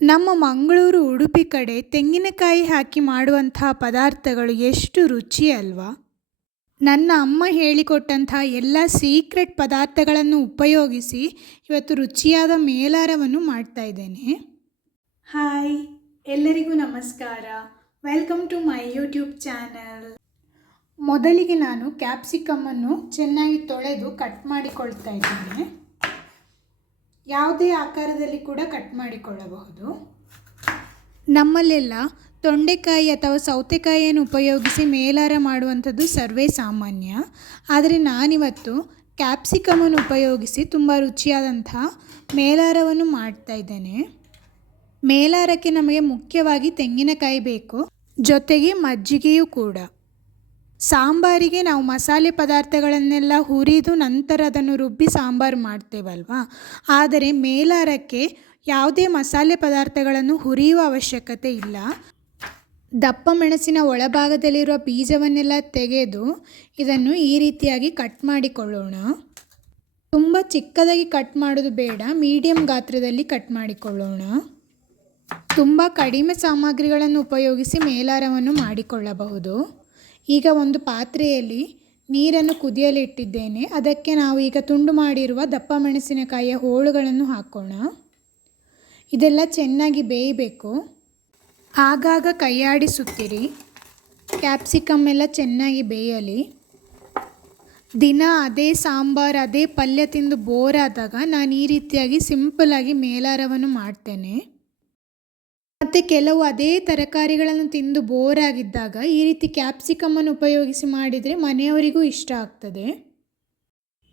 ನಮ್ಮ ಮಂಗಳೂರು ಉಡುಪಿ ಕಡೆ ತೆಂಗಿನಕಾಯಿ ಹಾಕಿ ಮಾಡುವಂತಹ ಪದಾರ್ಥಗಳು ಎಷ್ಟು ರುಚಿ ಅಲ್ವಾ. ನನ್ನ ಅಮ್ಮ ಹೇಳಿಕೊಟ್ಟಂತಹ ಎಲ್ಲ ಸೀಕ್ರೆಟ್ ಪದಾರ್ಥಗಳನ್ನು ಉಪಯೋಗಿಸಿ ಇವತ್ತು ರುಚಿಯಾದ ಮೇಲಾರವನ್ನು ಮಾಡ್ತಾ ಇದ್ದೇನೆ. ಹಾಯ್, ಎಲ್ಲರಿಗೂ ನಮಸ್ಕಾರ. Welcome to my YouTube channel. ಮೊದಲಿಗೆ ನಾನು ಕ್ಯಾಪ್ಸಿಕಮ್ಮನ್ನು ಚೆನ್ನಾಗಿ ತೊಳೆದು ಕಟ್ ಮಾಡಿಕೊಳ್ತಾ ಇದ್ದೇನೆ. ಯಾವುದೇ ಆಕಾರದಲ್ಲಿ ಕೂಡ ಕಟ್ ಮಾಡಿಕೊಳ್ಳಬಹುದು. ನಮ್ಮಲ್ಲೆಲ್ಲ ತೊಂಡೆಕಾಯಿ ಅಥವಾ ಸೌತೆಕಾಯಿಯನ್ನು ಉಪಯೋಗಿಸಿ ಮೇಲಾರ ಮಾಡುವಂಥದ್ದು ಸರ್ವೇ ಸಾಮಾನ್ಯ. ಆದರೆ ನಾನಿವತ್ತು ಕ್ಯಾಪ್ಸಿಕಮನ್ನು ಉಪಯೋಗಿಸಿ ತುಂಬ ರುಚಿಯಾದಂತಹ ಮೇಲಾರವನ್ನು ಮಾಡ್ತಾ ಇದ್ದೇನೆ. ಮೇಲಾರಕ್ಕೆ ನಮಗೆ ಮುಖ್ಯವಾಗಿ ತೆಂಗಿನಕಾಯಿ ಬೇಕು, ಜೊತೆಗೆ ಮಜ್ಜಿಗೆಯೂ ಕೂಡ. ಸಾಂಬಾರಿಗೆ ನಾವು ಮಸಾಲೆ ಪದಾರ್ಥಗಳನ್ನೆಲ್ಲ ಹುರಿದು ನಂತರ ಅದನ್ನು ರುಬ್ಬಿ ಸಾಂಬಾರು ಮಾಡ್ತೇವಲ್ವಾ. ಆದರೆ ಮೇಲಾರಕ್ಕೆ ಯಾವುದೇ ಮಸಾಲೆ ಪದಾರ್ಥಗಳನ್ನು ಹುರಿಯುವ ಅವಶ್ಯಕತೆ ಇಲ್ಲ. ದಪ್ಪ ಮೆಣಸಿನ ಒಳಭಾಗದಲ್ಲಿರುವ ಬೀಜವನ್ನೆಲ್ಲ ತೆಗೆದು ಇದನ್ನು ಈ ರೀತಿಯಾಗಿ ಕಟ್ ಮಾಡಿಕೊಳ್ಳೋಣ. ತುಂಬ ಚಿಕ್ಕದಾಗಿ ಕಟ್ ಮಾಡೋದು ಬೇಡ, ಮೀಡಿಯಂ ಗಾತ್ರದಲ್ಲಿ ಕಟ್ ಮಾಡಿಕೊಳ್ಳೋಣ. ತುಂಬ ಕಡಿಮೆ ಸಾಮಗ್ರಿಗಳನ್ನು ಉಪಯೋಗಿಸಿ ಮೇಲಾರವನ್ನು ಮಾಡಿಕೊಳ್ಳಬಹುದು. ಈಗ ಒಂದು ಪಾತ್ರೆಯಲ್ಲಿ ನೀರನ್ನು ಕುದಿಯಲು ಇಟ್ಟಿದ್ದೇನೆ. ಅದಕ್ಕೆ ನಾವು ಈಗ ತುಂಡು ಮಾಡಿರುವ ದಪ್ಪ ಮೆಣಸಿನಕಾಯಿಯ ಹೋಳುಗಳನ್ನು ಹಾಕೋಣ. ಇದೆಲ್ಲ ಚೆನ್ನಾಗಿ ಬೇಯಬೇಕು. ಆಗಾಗ ಕೈಯಾಡಿಸುತ್ತೀರಿ. ಕ್ಯಾಪ್ಸಿಕಮ್ ಎಲ್ಲ ಚೆನ್ನಾಗಿ ಬೇಯಲಿ. ದಿನ ಅದೇ ಸಾಂಬಾರು ಅದೇ ಪಲ್ಯ ತಿಂದು ಬೋರ್ ಆದಾಗ ನಾನು ಈ ರೀತಿಯಾಗಿ ಸಿಂಪಲ್ಲಾಗಿ ಮೇಲಾರವನ್ನು ಮಾಡ್ತೇನೆ. ಮತ್ತು ಕೆಲವು ಅದೇ ತರಕಾರಿಗಳನ್ನು ತಿಂದು ಬೋರ್ ಆಗಿದ್ದಾಗ ಈ ರೀತಿ ಕ್ಯಾಪ್ಸಿಕಮ್ಮನ್ನು ಉಪಯೋಗಿಸಿ ಮಾಡಿದರೆ ಮನೆಯವರಿಗೂ ಇಷ್ಟ ಆಗ್ತದೆ.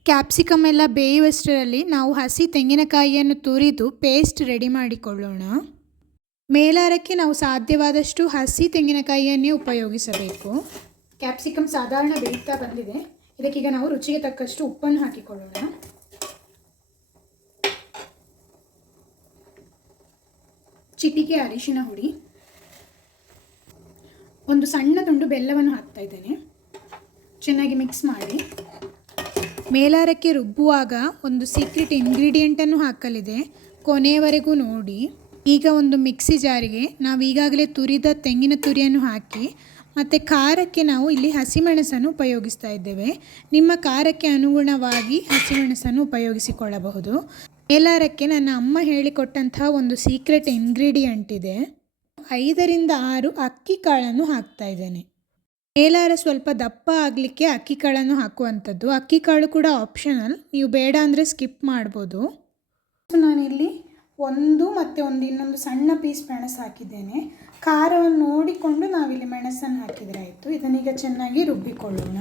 ಕ್ಯಾಪ್ಸಿಕಮ್ ಎಲ್ಲ ಬೇಯುವಷ್ಟರಲ್ಲಿ ನಾವು ಹಸಿ ತೆಂಗಿನಕಾಯಿಯನ್ನು ತುರಿದು ಪೇಸ್ಟ್ ರೆಡಿ ಮಾಡಿಕೊಳ್ಳೋಣ. ಮೇಲಾರಕ್ಕೆ ನಾವು ಸಾಧ್ಯವಾದಷ್ಟು ಹಸಿ ತೆಂಗಿನಕಾಯಿಯನ್ನೇ ಉಪಯೋಗಿಸಬೇಕು. ಕ್ಯಾಪ್ಸಿಕಮ್ ಸಾಧಾರಣ ಬೇಯ್ತಾ ಬಂದಿದೆ. ಇದಕ್ಕೀಗ ನಾವು ರುಚಿಗೆ ತಕ್ಕಷ್ಟು ಉಪ್ಪನ್ನು ಹಾಕಿಕೊಳ್ಳೋಣ. ಚಿಟಿಕೆ ಅರಿಶಿನ ಹುಡಿ, ಒಂದು ಸಣ್ಣ ತುಂಡು ಬೆಲ್ಲವನ್ನು ಹಾಕ್ತಾ ಇದ್ದೇನೆ. ಚೆನ್ನಾಗಿ ಮಿಕ್ಸ್ ಮಾಡಿ. ಮೇಲಾರಕ್ಕೆ ರುಬ್ಬುವಾಗ ಒಂದು ಸೀಕ್ರೆಟ್ ಇಂಗ್ರೀಡಿಯೆಂಟನ್ನು ಹಾಕಲಿದೆ, ಕೊನೆಯವರೆಗೂ ನೋಡಿ. ಈಗ ಒಂದು ಮಿಕ್ಸಿ ಜಾರಿಗೆ ನಾವು ಈಗಾಗಲೇ ತುರಿದ ತೆಂಗಿನ ತುರಿಯನ್ನು ಹಾಕಿ ಮತ್ತು ಖಾರಕ್ಕೆ ನಾವು ಇಲ್ಲಿ ಹಸಿಮೆಣಸನ್ನು ಉಪಯೋಗಿಸ್ತಾ ಇದ್ದೇವೆ. ನಿಮ್ಮ ಖಾರಕ್ಕೆ ಅನುಗುಣವಾಗಿ ಹಸಿಮೆಣಸನ್ನು ಉಪಯೋಗಿಸಿಕೊಳ್ಳಬಹುದು. ಮೇಲಾರಕ್ಕೆ ನನ್ನ ಅಮ್ಮ ಹೇಳಿಕೊಟ್ಟಂತಹ ಒಂದು ಸೀಕ್ರೆಟ್ ಇಂಗ್ರೀಡಿಯೆಂಟ್ ಇದೆ. 5 ರಿಂದ 6 ಅಕ್ಕಿ ಕಾಳನ್ನು ಹಾಕ್ತಾ ಇದ್ದೇನೆ. ಮೇಲಾರ ಸ್ವಲ್ಪ ದಪ್ಪ ಆಗಲಿಕ್ಕೆ ಅಕ್ಕಿ ಕಾಳನ್ನು ಹಾಕುವಂಥದ್ದು. ಅಕ್ಕಿ ಕಾಳು ಕೂಡ ಆಪ್ಷನಲ್, ನೀವು ಬೇಡ ಅಂದರೆ ಸ್ಕಿಪ್ ಮಾಡ್ಬೋದು. ನಾನಿಲ್ಲಿ ಮತ್ತು ಇನ್ನೊಂದು ಸಣ್ಣ ಪೀಸ್ ಮೆಣಸು ಹಾಕಿದ್ದೇನೆ. ಖಾರವನ್ನು ನೋಡಿಕೊಂಡು ನಾವಿಲ್ಲಿ ಮೆಣಸನ್ನು ಹಾಕಿದರೆ ಆಯಿತು. ಇದನ್ನೀಗ ಚೆನ್ನಾಗಿ ರುಬ್ಬಿಕೊಳ್ಳೋಣ.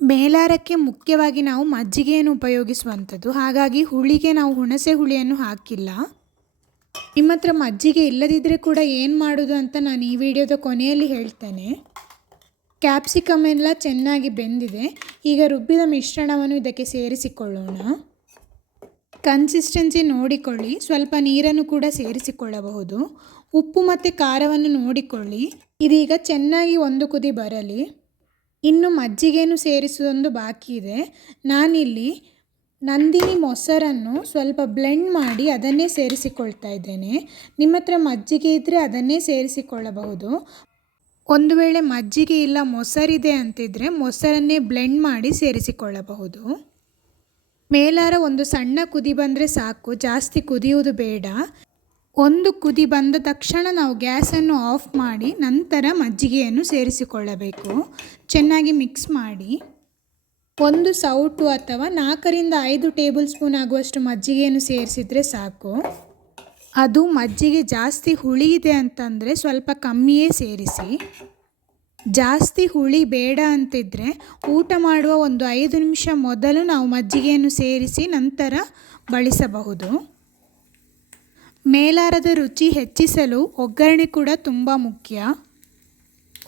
ಮೇಲಾರಕ್ಕೆ ಮುಖ್ಯವಾಗಿ ನಾವು ಮಜ್ಜಿಗೆಯನ್ನು ಉಪಯೋಗಿಸುವಂಥದ್ದು. ಹಾಗಾಗಿ ಹುಳಿಗೆ ನಾವು ಹುಣಸೆ ಹುಳಿಯನ್ನು ಹಾಕಿಲ್ಲ. ನಿಮ್ಮ ಹತ್ರ ಮಜ್ಜಿಗೆ ಇಲ್ಲದಿದ್ದರೆ ಕೂಡ ಏನು ಮಾಡೋದು ಅಂತ ನಾನು ಈ ವಿಡಿಯೋದ ಕೊನೆಯಲ್ಲಿ ಹೇಳ್ತೇನೆ. ಕ್ಯಾಪ್ಸಿಕಮ್ ಎಲ್ಲ ಚೆನ್ನಾಗಿ ಬೆಂದಿದೆ. ಈಗ ರುಬ್ಬಿದ ಮಿಶ್ರಣವನ್ನು ಇದಕ್ಕೆ ಸೇರಿಸಿಕೊಳ್ಳೋಣ. ಕನ್ಸಿಸ್ಟೆನ್ಸಿ ನೋಡಿಕೊಳ್ಳಿ, ಸ್ವಲ್ಪ ನೀರನ್ನು ಕೂಡ ಸೇರಿಸಿಕೊಳ್ಳಬಹುದು. ಉಪ್ಪು ಮತ್ತು ಖಾರವನ್ನು ನೋಡಿಕೊಳ್ಳಿ. ಇದೀಗ ಚೆನ್ನಾಗಿ ಒಂದು ಕುದಿ ಬರಲಿ. ಇನ್ನು ಮಜ್ಜಿಗೆಯನ್ನು ಸೇರಿಸುವುದೊಂದು ಬಾಕಿ ಇದೆ. ನಾನಿಲ್ಲಿ ನಂದಿನಿ ಮೊಸರನ್ನು ಸ್ವಲ್ಪ ಬ್ಲೆಂಡ್ ಮಾಡಿ ಅದನ್ನೇ ಸೇರಿಸಿಕೊಳ್ತಾ ಇದ್ದೇನೆ. ನಿಮ್ಮ ಹತ್ರ ಮಜ್ಜಿಗೆ ಇದ್ದರೆ ಅದನ್ನೇ ಸೇರಿಸಿಕೊಳ್ಳಬಹುದು. ಒಂದು ವೇಳೆ ಮಜ್ಜಿಗೆ ಇಲ್ಲ ಮೊಸರಿದೆ ಅಂತಿದ್ದರೆ ಮೊಸರನ್ನೇ ಬ್ಲೆಂಡ್ ಮಾಡಿ ಸೇರಿಸಿಕೊಳ್ಳಬಹುದು. ಮೇಲಾರ ಒಂದು ಸಣ್ಣ ಕುದಿ ಬಂದರೆ ಸಾಕು, ಜಾಸ್ತಿ ಕುದಿಯುವುದು ಬೇಡ. ಒಂದು ಕುದಿ ಬಂದ ತಕ್ಷಣ ನಾವು ಗ್ಯಾಸನ್ನು ಆಫ್ ಮಾಡಿ ನಂತರ ಮಜ್ಜಿಗೆಯನ್ನು ಸೇರಿಸಿಕೊಳ್ಳಬೇಕು. ಚೆನ್ನಾಗಿ ಮಿಕ್ಸ್ ಮಾಡಿ. ಒಂದು ಸೌಟು ಅಥವಾ 4 ರಿಂದ 5 ಟೇಬಲ್ ಸ್ಪೂನ್ ಆಗುವಷ್ಟು ಮಜ್ಜಿಗೆಯನ್ನು ಸೇರಿಸಿದರೆ ಸಾಕು. ಅದು ಮಜ್ಜಿಗೆ ಜಾಸ್ತಿ ಹುಳಿ ಇದೆ ಅಂತಂದರೆ ಸ್ವಲ್ಪ ಕಮ್ಮಿಯೇ ಸೇರಿಸಿ. ಜಾಸ್ತಿ ಹುಳಿ ಬೇಡ ಅಂತಿದ್ದರೆ ಊಟ ಮಾಡುವ ಒಂದು 5 ನಿಮಿಷ ಮೊದಲು ನಾವು ಮಜ್ಜಿಗೆಯನ್ನು ಸೇರಿಸಿ ನಂತರ ಬಳಸಬಹುದು. ಮೇಲಾರದ ರುಚಿ ಹೆಚ್ಚಿಸಲು ಒಗ್ಗರಣೆ ಕೂಡ ತುಂಬ ಮುಖ್ಯ.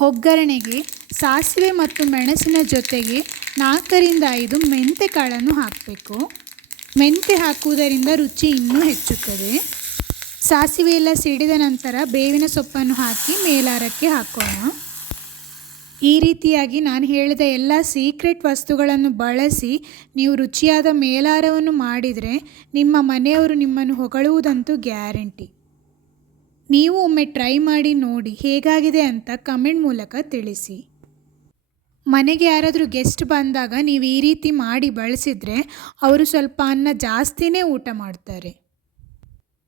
ಒಗ್ಗರಣೆಗೆ ಸಾಸಿವೆ ಮತ್ತು ಮೆಣಸಿನ ಜೊತೆಗೆ 4 ರಿಂದ 5 ಮೆಂತೆ ಕಾಳನ್ನು ಹಾಕಬೇಕು. ಮೆಂತೆ ಹಾಕುವುದರಿಂದ ರುಚಿ ಇನ್ನೂ ಹೆಚ್ಚುತ್ತದೆ. ಸಾಸಿವೆ ಎಲ್ಲ ಸಿಡಿದ ನಂತರ ಬೇವಿನ ಸೊಪ್ಪನ್ನು ಹಾಕಿ ಮೇಲಾರಕ್ಕೆ ಹಾಕೋಣ. ಈ ರೀತಿಯಾಗಿ ನಾನು ಹೇಳಿದ ಎಲ್ಲ ಸೀಕ್ರೆಟ್ ವಸ್ತುಗಳನ್ನು ಬಳಸಿ ನೀವು ರುಚಿಯಾದ ಮೇಲಾರವನ್ನು ಮಾಡಿದರೆ ನಿಮ್ಮ ಮನೆಯವರು ನಿಮ್ಮನ್ನು ಹೊಗಳುವುದಂತೂ ಗ್ಯಾರಂಟಿ. ನೀವು ಒಮ್ಮೆ ಟ್ರೈ ಮಾಡಿ ನೋಡಿ ಹೇಗಾಗಿದೆ ಅಂತ ಕಮೆಂಟ್ ಮೂಲಕ ತಿಳಿಸಿ. ಮನೆಗೆ ಯಾರಾದರೂ ಗೆಸ್ಟ್ ಬಂದಾಗ ನೀವು ಈ ರೀತಿ ಮಾಡಿ ಬಳಸಿದರೆ ಅವರು ಸ್ವಲ್ಪ ಅನ್ನ ಜಾಸ್ತಿನೇ ಊಟ ಮಾಡ್ತಾರೆ.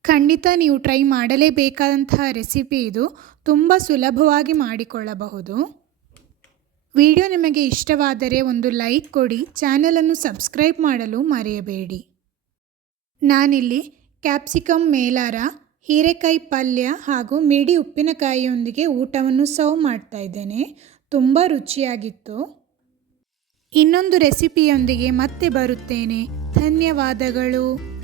ಖಂಡಿತ ನೀವು ಟ್ರೈ ಮಾಡಲೇಬೇಕಾದಂತಹ ರೆಸಿಪಿ ಇದು. ತುಂಬ ಸುಲಭವಾಗಿ ಮಾಡಿಕೊಳ್ಳಬಹುದು. ವಿಡಿಯೋ ನಿಮಗೆ ಇಷ್ಟವಾದರೆ ಒಂದು ಲೈಕ್ ಕೊಡಿ. ಚಾನಲನ್ನು ಸಬ್ಸ್ಕ್ರೈಬ್ ಮಾಡಲು ಮರೆಯಬೇಡಿ. ನಾನಿಲ್ಲಿ ಕ್ಯಾಪ್ಸಿಕಮ್ ಮೇಲಾರ, ಹೀರೆಕಾಯಿ ಪಲ್ಯ ಹಾಗೂ ಮಿಡಿ ಉಪ್ಪಿನಕಾಯಿಯೊಂದಿಗೆ ಊಟವನ್ನು ಸರ್ವ್ ಮಾಡ್ತಾ ಇದ್ದೇನೆ. ತುಂಬ ರುಚಿಯಾಗಿತ್ತು. ಇನ್ನೊಂದು ರೆಸಿಪಿಯೊಂದಿಗೆ ಮತ್ತೆ ಬರುತ್ತೇನೆ. ಧನ್ಯವಾದಗಳು.